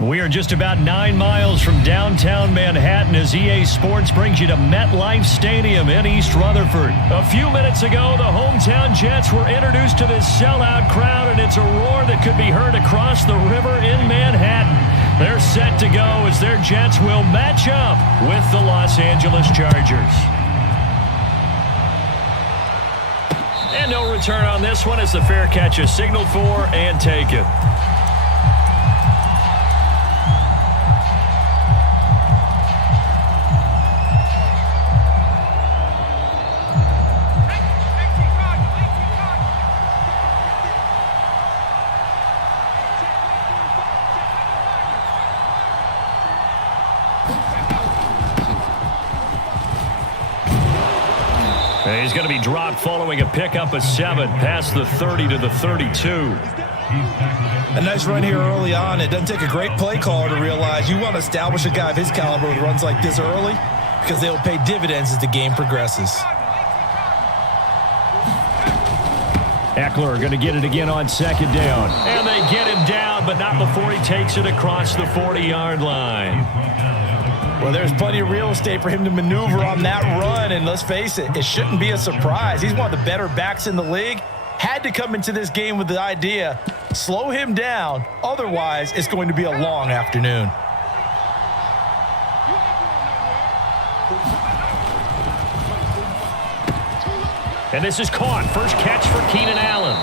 We are just about 9 miles from downtown Manhattan as EA Sports brings you to MetLife Stadium in East Rutherford. A few minutes ago, the hometown Jets were introduced to this sellout crowd, and it's a roar that could be heard across the river in Manhattan. They're set to go as their Jets will match up with the Los Angeles Chargers. And no return on this one as the fair catch is signaled for and taken. He's going to be dropped following a pickup of 7 past the 30 to the 32. A nice run here early on. It doesn't take a great play caller to realize you want to establish a guy of his caliber with runs like this early because they'll pay dividends as the game progresses. Eckler going to get it again on second down. And they get him down, but not before he takes it across the 40-yard line. Well, there's plenty of real estate for him to maneuver on that run, and let's face it, it shouldn't be a surprise. He's one of the better backs in the league. Had to come into this game with the idea, slow him down, otherwise it's going to be a long afternoon. And this is caught. First catch for Keenan Allen.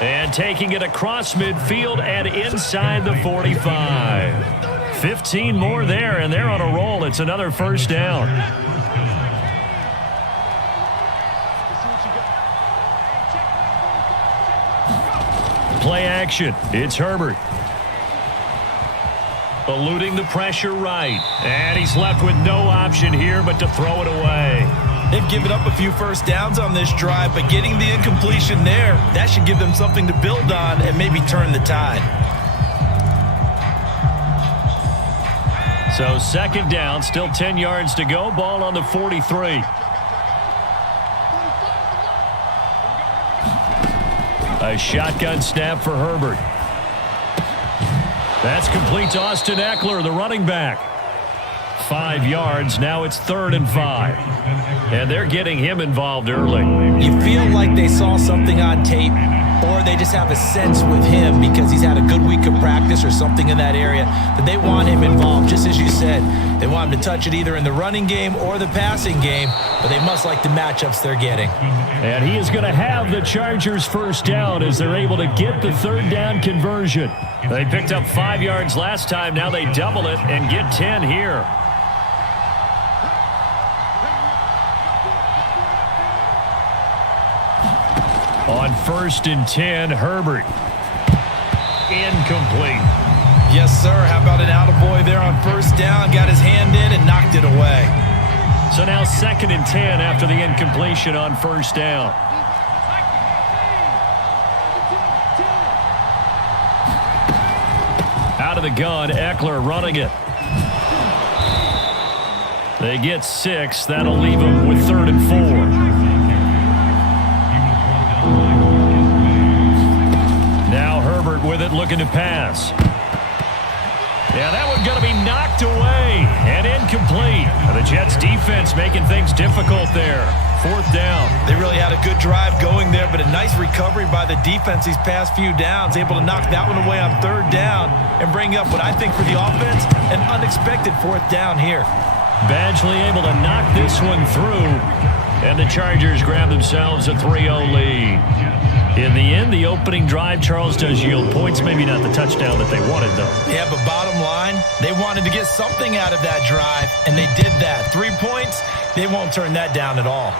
And taking it across midfield and inside the 45. 15 more there, and they're on a roll. It's another first down. Play action. It's Herbert. Eluding the pressure right. And he's left with no option here but to throw it away. They've given up a few first downs on this drive, but getting the incompletion there, that should give them something to build on and maybe turn the tide. So second down, still 10 yards to go. Ball on the 43. A shotgun snap for Herbert. That's complete to Austin Eckler, the running back. 5 yards. Now it's 3rd and 5. And they're getting him involved early. You feel like they saw something on tape, or they just have a sense with him because he's had a good week of practice or something in that area that they want him involved. Just as you said, they want him to touch it either in the running game or the passing game, but they must like the matchups they're getting. And he is going to have the Chargers first down as they're able to get the 3rd down conversion. They picked up 5 yards last time. Now they double it and get 10 here. On 1st and 10, Herbert. Incomplete. Yes, sir. How about an attaboy there on 1st down? Got his hand in and knocked it away. So now 2nd and 10 after the incompletion on 1st down. Out of the gun, Eckler running it. They get 6. That'll leave them with 3rd and 4. Now Herbert with it, looking to pass. Yeah, that one's going to be knocked away and incomplete. The Jets defense making things difficult there. 4th down. They really had a good drive going there, but a nice recovery by the defense these past few downs. Able to knock that one away on 3rd down and bring up what I think for the offense, an unexpected 4th down here. Badgley able to knock this one through, and the Chargers grab themselves a 3-0 lead. In the end, the opening drive, Charles, does yield points. Maybe not the touchdown that they wanted, though. Yeah, but bottom line, they wanted to get something out of that drive, and they did that. 3 points, they won't turn that down at all.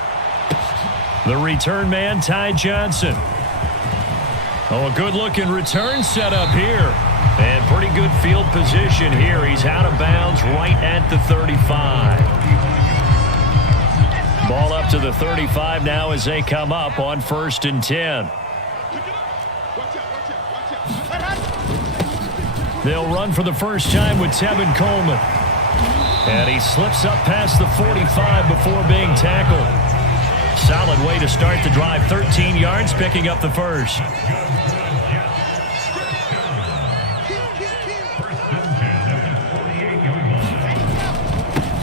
The return man, Ty Johnson. Oh, a good-looking return setup here. And pretty good field position here. He's out of bounds right at the 35. Ball up to the 35 now as they come up on 1st and 10. They'll run for the first time with Tevin Coleman. And he slips up past the 45 before being tackled. Solid way to start the drive. 13 yards, picking up the first.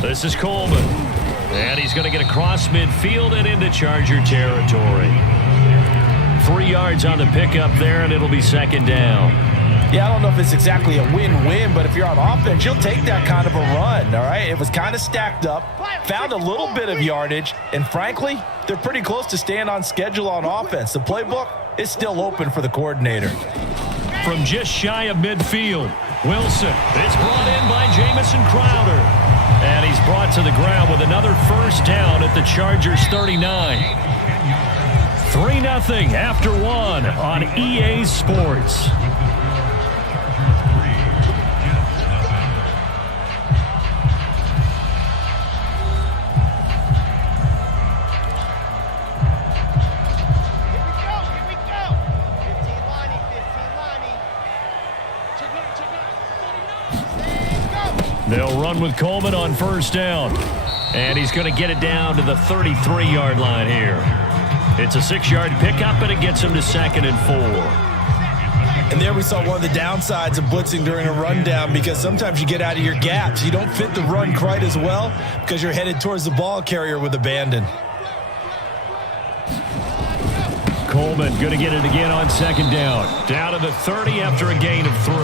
This is Coleman. And he's going to get across midfield and into Charger territory. 3 yards on the pickup there, and it'll be second down. Yeah, I don't know if it's exactly a win-win, but if you're on offense, you'll take that kind of a run, all right? It was kind of stacked up, found a little bit of yardage, and frankly, they're pretty close to staying on schedule on offense. The playbook is still open for the coordinator. From just shy of midfield, Wilson is brought in by Jamison Crowder. And he's brought to the ground with another first down at the Chargers 39. 3-0 after 1 on EA Sports. They'll run with Coleman on first down. And he's going to get it down to the 33-yard line here. It's a 6-yard pickup, and it gets him to 2nd and 4. And there we saw one of the downsides of blitzing during a rundown, because sometimes you get out of your gaps. You don't fit the run quite as well because you're headed towards the ball carrier with abandon. Coleman going to get it again on 2nd down. Down to the 30 after a gain of 3.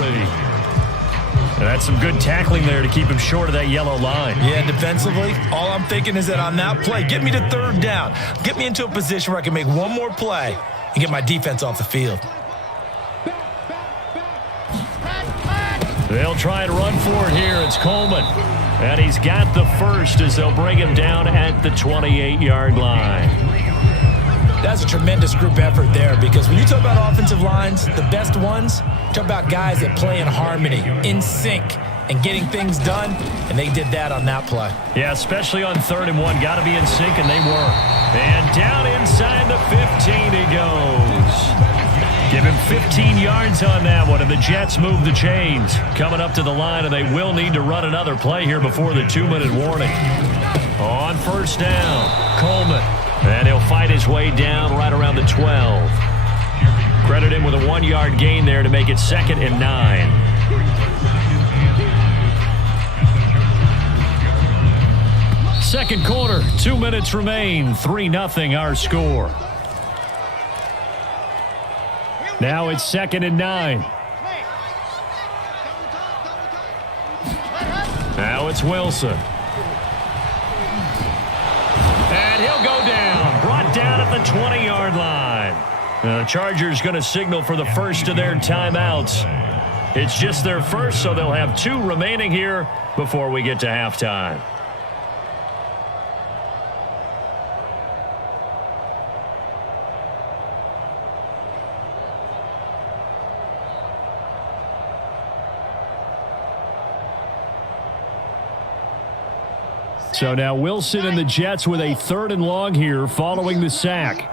And that's some good tackling there to keep him short of that yellow line. Yeah, defensively, all I'm thinking is that on that play, get me to 3rd down. Get me into a position where I can make one more play and get my defense off the field. They'll try and run for it here. It's Coleman. And he's got the first as they'll bring him down at the 28-yard line. That's a tremendous group effort there, because when you talk about offensive lines, the best ones, talk about guys that play in harmony, in sync, and getting things done, and they did that on that play. Yeah, especially on 3rd and 1. Got to be in sync, and they were. And down inside the 15 he goes. Give him 15 yards on that one, and the Jets move the chains. Coming up to the line, and they will need to run another play here before the 2-minute warning. On first down, Coleman. And he'll fight his way down right around the 12. Credit him with a 1-yard gain there to make it 2nd and 9. Second quarter, 2 minutes remain. 3-0 our score. Now it's 2nd and 9. Now it's Wilson. And he'll go down. Brought down at the 20-yard line. The Chargers going to signal for the first of their timeouts. It's just their first, so they'll have 2 remaining here before we get to halftime. So now Wilson and the Jets with a 3rd and long here following the sack.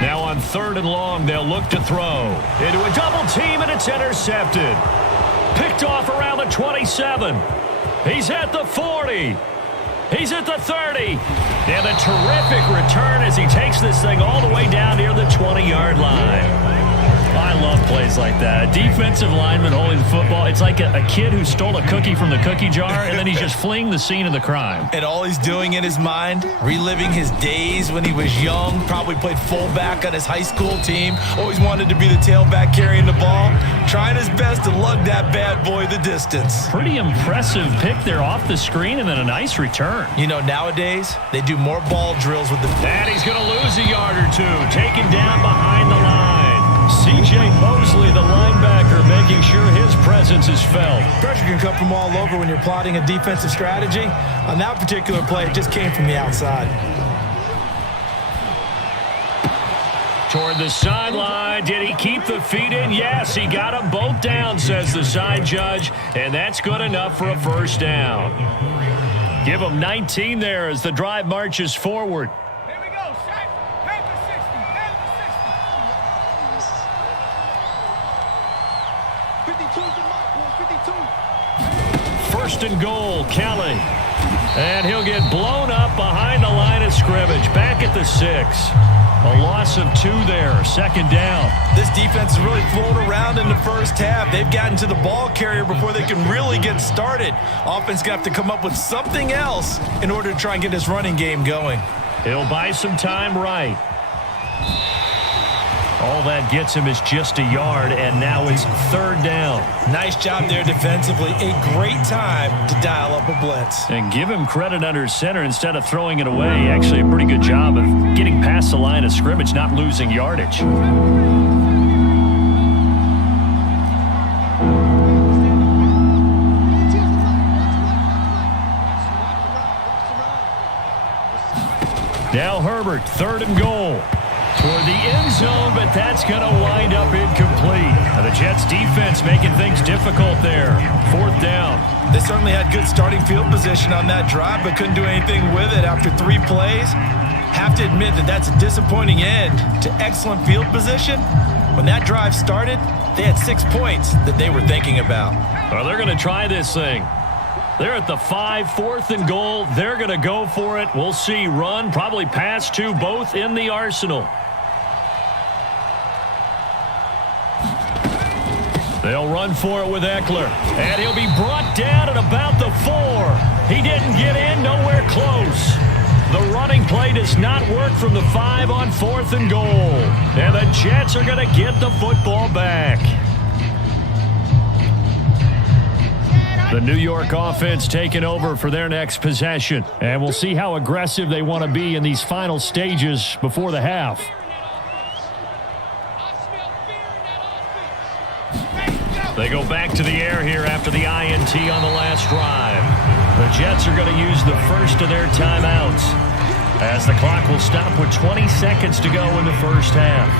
Now on 3rd and long, they'll look to throw. Into a double team, and it's intercepted. Picked off around the 27. He's at the 40. He's at the 30. And a terrific return as he takes this thing all the way down near the 20-yard line. I love plays like that. A defensive lineman holding the football. It's like a kid who stole a cookie from the cookie jar, and then he's just fleeing the scene of the crime. And all he's doing in his mind, reliving his days when he was young, probably played fullback on his high school team, always wanted to be the tailback carrying the ball, trying his best to lug that bad boy the distance. Pretty impressive pick there off the screen, and then a nice return. You know, nowadays, they do more ball drills with the... And he's going to lose a yard or 2, taken down behind the line. C.J. Mosley, the linebacker, making sure his presence is felt. Pressure can come from all over when you're plotting a defensive strategy. On that particular play, it just came from the outside. Toward the sideline. Did he keep the feet in? Yes, he got them both down, says the side judge, and that's good enough for a first down. Give him 19 there as the drive marches forward. First and goal, Kelly. And he'll get blown up behind the line of scrimmage. Back at the 6. A loss of 2 there, second down. This defense is really flown around in the first half. They've gotten to the ball carrier before they can really get started. Offense got to come up with something else in order to try and get this running game going. He'll buy some time right. All that gets him is just a yard, and now it's third down. Nice job there defensively. A great time to dial up a blitz. And give him credit under center instead of throwing it away. Actually, a pretty good job of getting past the line of scrimmage, not losing yardage. Now Herbert, third and goal. Toward the end zone, but that's going to wind up incomplete. The Jets defense making things difficult there. Fourth down. They certainly had good starting field position on that drive, but couldn't do anything with it after 3 plays. Have to admit that that's a disappointing end to excellent field position. When that drive started, they had 6 points that they were thinking about. Well, they're going to try this thing. They're at the 5, fourth and goal. They're going to go for it. We'll see. Run, probably pass to both in the arsenal. They'll run for it with Eckler. And he'll be brought down at about the 4. He didn't get in, nowhere close. The running play does not work from the 5 on fourth and goal. And the Jets are going to get the football back. The New York offense taking over for their next possession. And we'll see how aggressive they want to be in these final stages before the half. They go back to the air here after the INT on the last drive. The Jets are going to use the first of their timeouts as the clock will stop with 20 seconds to go in the first half.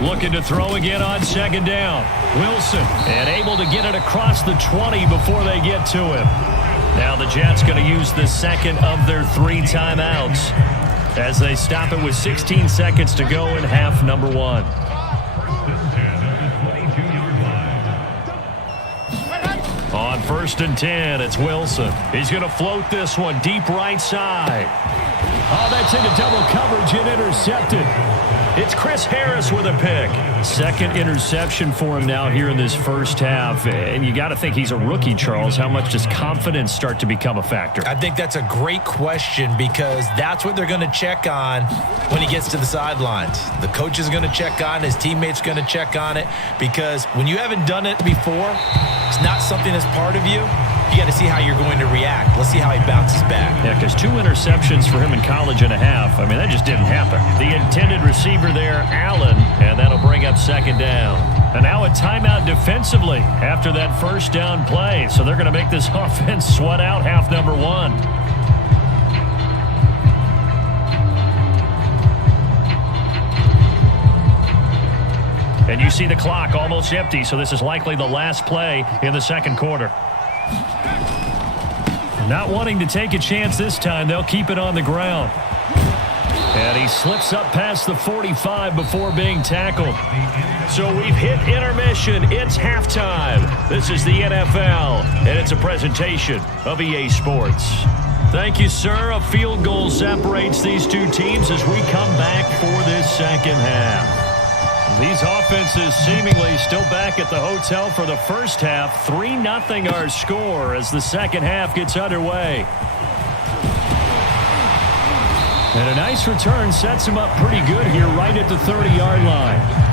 Looking to throw again on second down. Wilson, and able to get it across the 20 before they get to him. Now the Jets going to use the second of their 3 timeouts as they stop it with 16 seconds to go in half number 1. On first and 10, it's Wilson. He's going to float this one deep right side. Oh, that's into double coverage and intercepted. It's Chris Harris with a pick. Second interception for him now here in this first half. And you got to think he's a rookie, Charles. How much does confidence start to become a factor? I think that's a great question because that's what they're going to check on when he gets to the sidelines. The coach is going to check on it. His teammates going to check on it because when you haven't done it before, it's not something that's part of you. You got to see how you're going to react. Let's see how he bounces back. Yeah, because 2 interceptions for him in college and a half. I mean, that just didn't happen. The intended receiver there, Allen, and that'll bring up second down. And now a timeout defensively after that first down play. So they're going to make this offense sweat out half number 1. And you see the clock almost empty, so this is likely the last play in the second quarter. Not wanting to take a chance this time, they'll keep it on the ground. And he slips up past the 45 before being tackled. So we've hit intermission. It's halftime. This is the NFL, and it's a presentation of EA Sports. Thank you, sir. A field goal separates these two teams as we come back for this second half. These offenses seemingly still back at the hotel for the first half. 3-0 our score as the second half gets underway. And a nice return sets him up pretty good here right at the 30-yard line.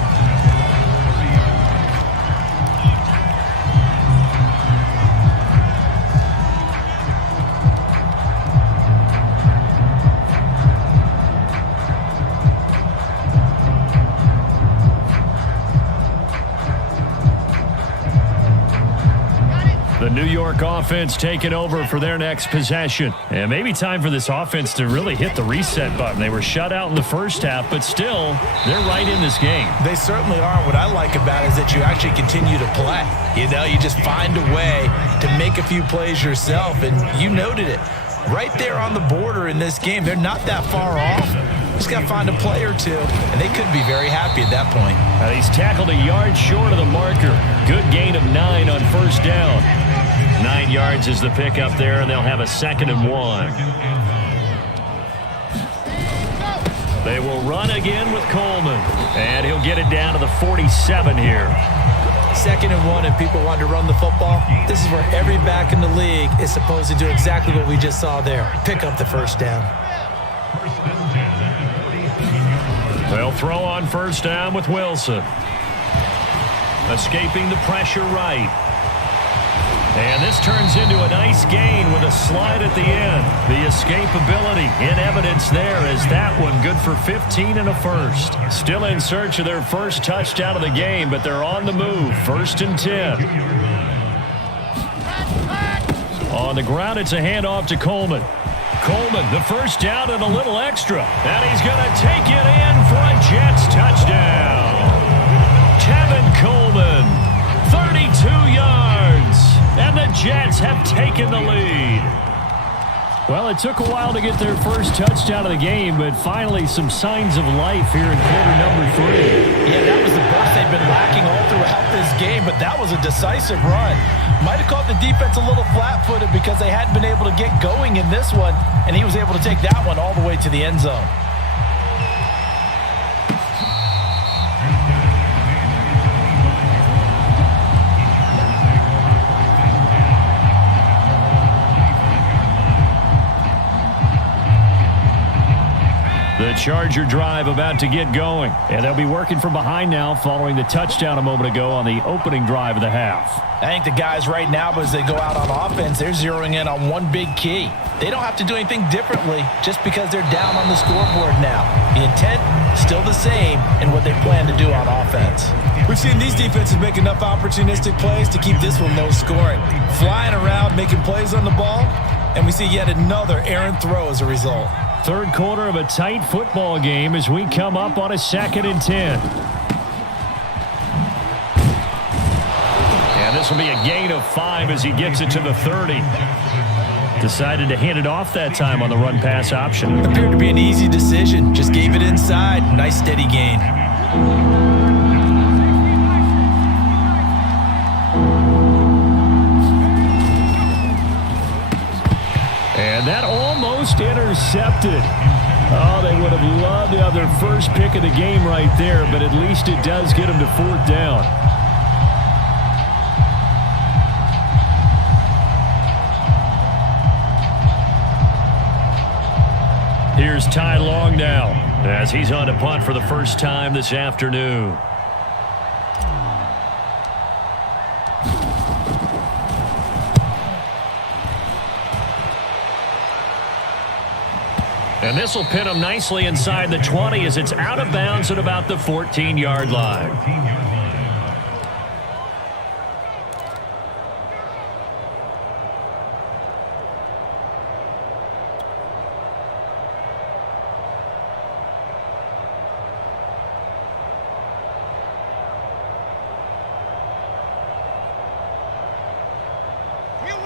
The New York offense taking over for their next possession. And maybe time for this offense to really hit the reset button. They were shut out in the first half, but still, they're right in this game. They certainly are. What I like about it is that you actually continue to play. You know, you just find a way to make a few plays yourself, and you noted it. Right there on the border in this game, they're not that far off. Just got to find a play or two, and they could be very happy at that point. He's tackled a yard short of the marker. Good gain of 9 on first down. 9 yards is the pickup there, and they'll have a 2nd and 1. They will run again with Coleman, and he'll get it down to the 47 here. 2nd and 1, and people want to run the football. This is where every back in the league is supposed to do exactly what we just saw there. Pick up the first down. They'll throw on first down with Wilson. Escaping the pressure right. And this turns into a nice gain with a slide at the end. The escapability in evidence there as that one good for 15 and a first. Still in search of their first touchdown of the game, but they're on the move. 1st and 10. On the ground, it's a handoff to Coleman. Coleman, the first down and a little extra. And he's going to take it in for a Jets touchdown. Tevin Coleman, 32 yards. And the Jets have taken the lead. Well, it took a while to get their first touchdown of the game, but finally some signs of life here in quarter number 3. Yeah, that was the burst they've been lacking all throughout this game, but that was a decisive run. Might have caught the defense a little flat-footed because they hadn't been able to get going in this one, and he was able to take that one all the way to the end zone. The Charger drive about to get going. And they'll be working from behind now following the touchdown a moment ago on the opening drive of the half. I think the guys right now, as they go out on offense, they're zeroing in on one big key. They don't have to do anything differently just because they're down on the scoreboard now. The intent, still the same in what they plan to do on offense. We've seen these defenses make enough opportunistic plays to keep this one low scoring. Flying around, making plays on the ball, and we see yet another errant throw as a result. Third quarter of a tight football game as we come up on a 2nd and 10. And this will be a gain of 5 as he gets it to the 30. Decided to hand it off that time on the run-pass option. Appeared to be an easy decision. Just gave it inside. Nice steady gain. And that almost intercepted. Oh, they would have loved to have their first pick of the game right there, but at least it does get them to 4th down. Here's Ty Long now as he's on to punt for the first time this afternoon. And this will pin him nicely inside the 20 as it's out of bounds at about the 14-yard line.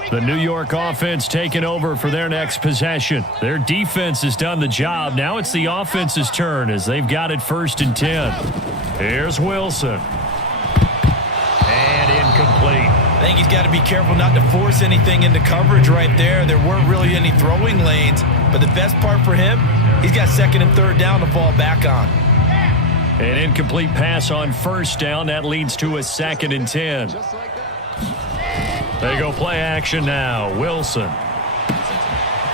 The New York offense taking over for their next possession. Their defense has done the job. Now it's the offense's turn as they've got it 1st and 10. Here's Wilson. And incomplete. I think he's got to be careful not to force anything into coverage right there. There weren't really any throwing lanes, but the best part for him, he's got 2nd and 3rd down to fall back on. An incomplete pass on first down. That leads to a 2nd and 10. They go play action now. Wilson.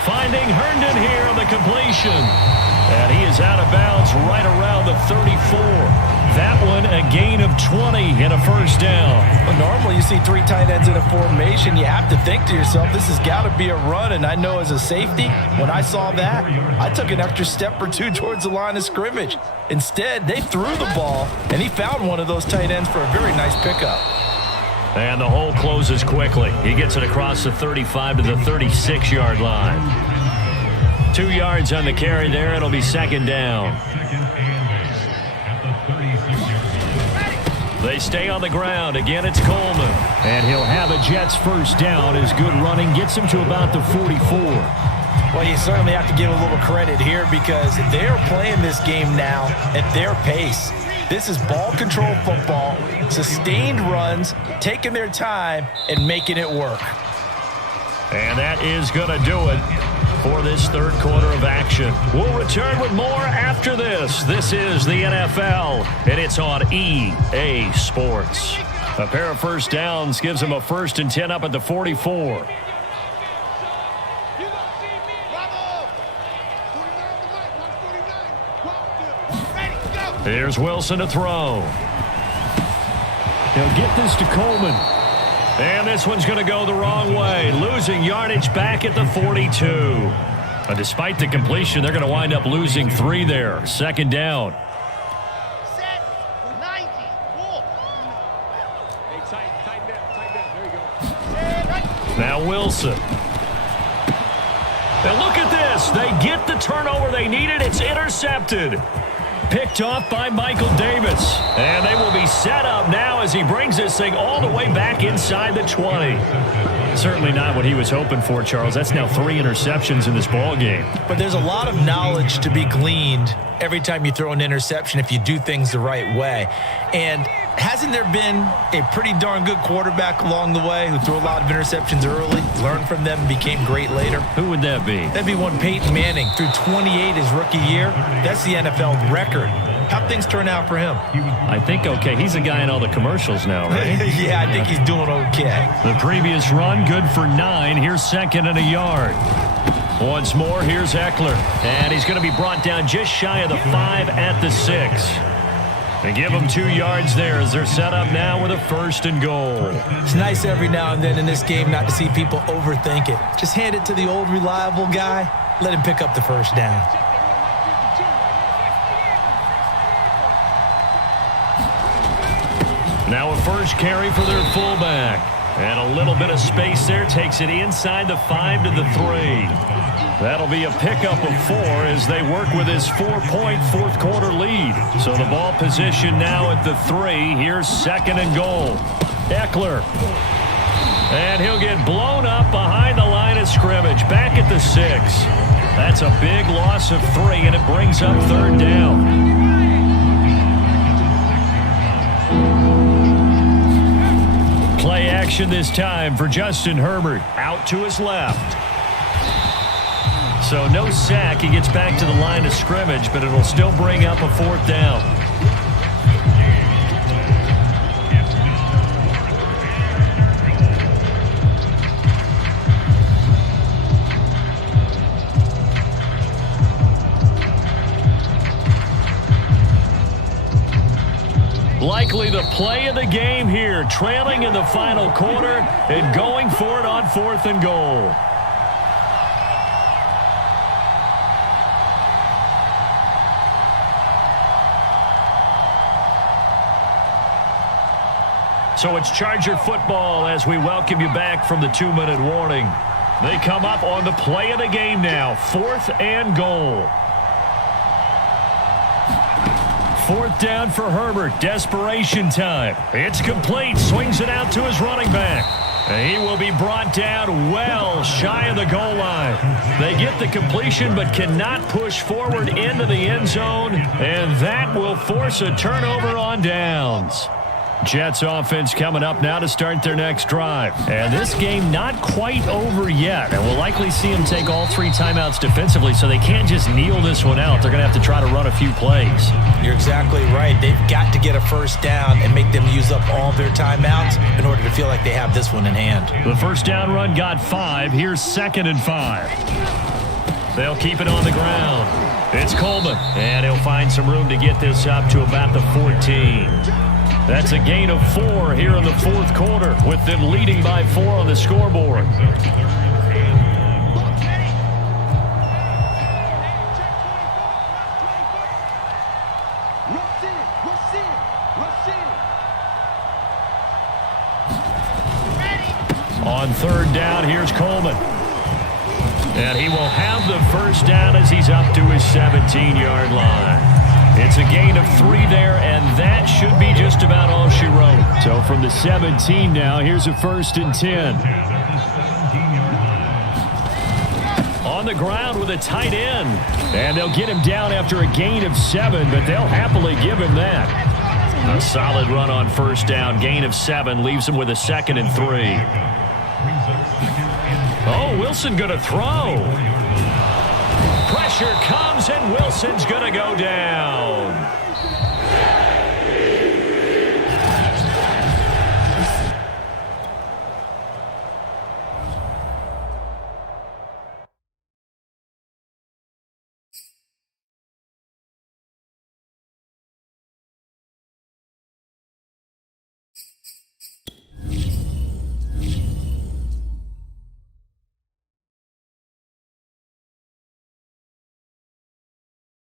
Finding Herndon here on the completion. And he is out of bounds right around the 34. That one a gain of 20 and a first down. Well, normally you see 3 tight ends in a formation. You have to think to yourself, this has got to be a run. And I know as a safety, when I saw that, I took an extra step or 2 towards the line of scrimmage. Instead, they threw the ball, and he found one of those tight ends for a very nice pickup. And the hole closes quickly. He gets it across the 35 to the 36-yard line. 2 yards on the carry there. It'll be 2nd down. They stay on the ground. Again, it's Coleman. And he'll have a Jets first down as good running gets him to about the 44. Well, you certainly have to give a little credit here because they're playing this game now at their pace. This is ball control football, sustained runs, taking their time, and making it work. And that is going to do it for this third quarter of action. We'll return with more after this. This is the NFL, and it's on EA Sports. A pair of first downs gives them a 1st and 10 up at the 44. Here's Wilson to throw. He'll get this to Coleman. And this one's going to go the wrong way. Losing yardage back at the 42. Despite the completion, they're going to wind up losing 3 there. 2nd down. Now Wilson. Now look at this. They get the turnover they needed. It's intercepted. Picked off by Michael Davis. And they will be set up now as he brings this thing all the way back inside the 20. Certainly not what he was hoping for, Charles. That's now 3 interceptions in this ball game. But there's a lot of knowledge to be gleaned every time you throw an interception if you do things the right way. And hasn't there been a pretty darn good quarterback along the way who threw a lot of interceptions early, learned from them, and became great later? Who would that be? That'd be one Peyton Manning. Threw 28 his rookie year. That's the NFL record. How'd things turn out for him? I think okay. He's a guy in all the commercials now, right? Yeah, I think he's doing okay. The previous run, good for 9. Here's 2nd and a yard. Once more, here's Eckler. And he's going to be brought down just shy of the 5 at the 6. They give him 2 yards there as they're set up now with a 1st and goal. It's nice every now and then in this game not to see people overthink it. Just hand it to the old reliable guy. Let him pick up the 1st down. Now a first carry for their fullback. And a little bit of space there. Takes it inside the 5 to the 3. That'll be a pickup of 4 as they work with his 4-point fourth quarter lead. So the ball position now at the 3. Here's 2nd and goal. Eckler. And he'll get blown up behind the line of scrimmage. Back at the 6. That's a big loss of 3, and it brings up 3rd down. Play action this time for Justin Herbert. Out to his left. So no sack. He gets back to the line of scrimmage, but it'll still bring up a 4th down. Likely the play of the game here, trailing in the final quarter and going for it on 4th and goal. So it's Charger football as we welcome you back from the 2-minute warning. They come up on the play of the game now, 4th and goal. 4th down for Herbert. Desperation time. It's complete. Swings it out to his running back. And he will be brought down well shy of the goal line. They get the completion but cannot push forward into the end zone. And that will force a turnover on downs. Jets offense coming up now to start their next drive. And this game not quite over yet. And we'll likely see them take all 3 timeouts defensively, so they can't just kneel this one out. They're going to have to try to run a few plays. You're exactly right. They've got to get a 1st down and make them use up all their timeouts in order to feel like they have this one in hand. The 1st down run got 5. Here's 2nd and 5. They'll keep it on the ground. It's Coleman. And he'll find some room to get this up to about the 14. That's a gain of 4 here in the 4th quarter, with them leading by 4 on the scoreboard. On 3rd down, here's Coleman. And he will have the 1st down as he's up to his 17-yard line. It's a gain of 3 there, and that should be just about all she wrote. So from the 17 now, here's a 1st and 10. On the ground with a tight end. And they'll get him down after a gain of 7, but they'll happily give him that. A solid run on first down. Gain of 7 leaves him with a 2nd and 3. Oh, Wilson going to throw. Pressure comes, and Wilson's going to go down.